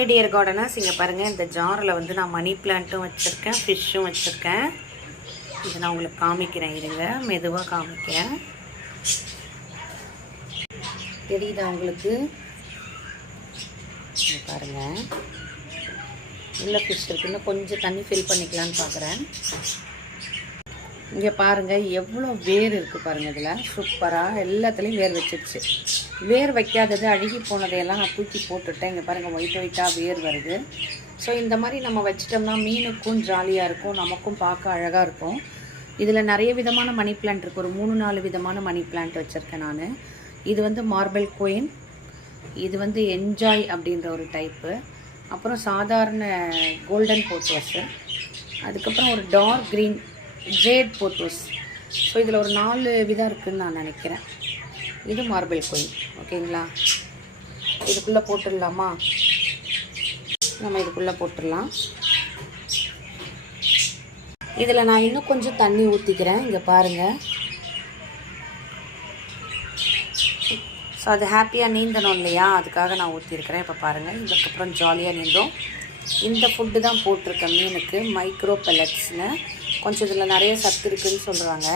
Hi dear gardeners, இங்கே பாருங்கள். இந்த ஜாரில் வந்து நான் மணி பிளான்ட்டும் வச்சுருக்கேன், ஃபிஷ்ஷும் வச்சுருக்கேன். இதை நான் உங்களுக்கு காமிக்கிறேன், இருங்க, மெதுவாக காமிக்கிறேன். தெரியுதா உங்களுக்கு? பாருங்கள், உள்ள ஃபிஷ் இருக்குன்னு கொஞ்சம் தண்ணி ஃபில் பண்ணிக்கலான்னு பார்க்குறேன். இங்கே பாருங்கள் எவ்வளோ வேர் இருக்குது பாருங்கள். இதில் சூப்பராக எல்லாத்துலேயும் வேர் வச்சிருச்சு. வேர் வைக்காதது அழுகி போனதையெல்லாம் நான் தூக்கி போட்டுட்டேன். இங்கே பாருங்கள், ஒயிட்டாக வேர் வருது. ஸோ இந்த மாதிரி நம்ம வச்சிட்டோம்னா மீனுக்கும் ஜாலியாக இருக்கும், நமக்கும் பார்க்க அழகாக இருக்கும். இதில் நிறைய விதமான மணி பிளான்ட் இருக்குது. ஒரு 3-4 விதமான மணி பிளான்ட் வச்சுருக்கேன் நான். இது வந்து மார்பிள் குயின், இது வந்து என்ஜாய் அப்படின்ற ஒரு டைப்பு, அப்புறம் சாதாரண கோல்டன் போட்டோஸு, அதுக்கப்புறம் ஒரு dark green jade photos. So இதில் ஒரு 4 விதம் இருக்குதுன்னு நான் நினைக்கிறேன். இது மார்பிள் குயின். ஓகேங்களா? இதுக்குள்ளே போட்டுடலாமா? நம்ம இதுக்குள்ளே போட்டுடலாம். இதில் நான் இன்னும் கொஞ்சம் தண்ணி ஊற்றிக்கிறேன். இங்கே பாருங்கள். ஸோ அது ஹாப்பியாக நீந்தணும் இல்லையா, அதுக்காக நான் ஊற்றிருக்கிறேன். இப்போ பாருங்கள், இதுக்கப்புறம் ஜாலியாக நீந்தும். இந்த ஃபுட்டு தான் போட்டிருக்கேன் மீனுக்கு, மைக்ரோ பெல்லட்ஸ்னு. கொஞ்சம் இதில் நிறைய சத்து இருக்குதுன்னு சொல்கிறாங்க.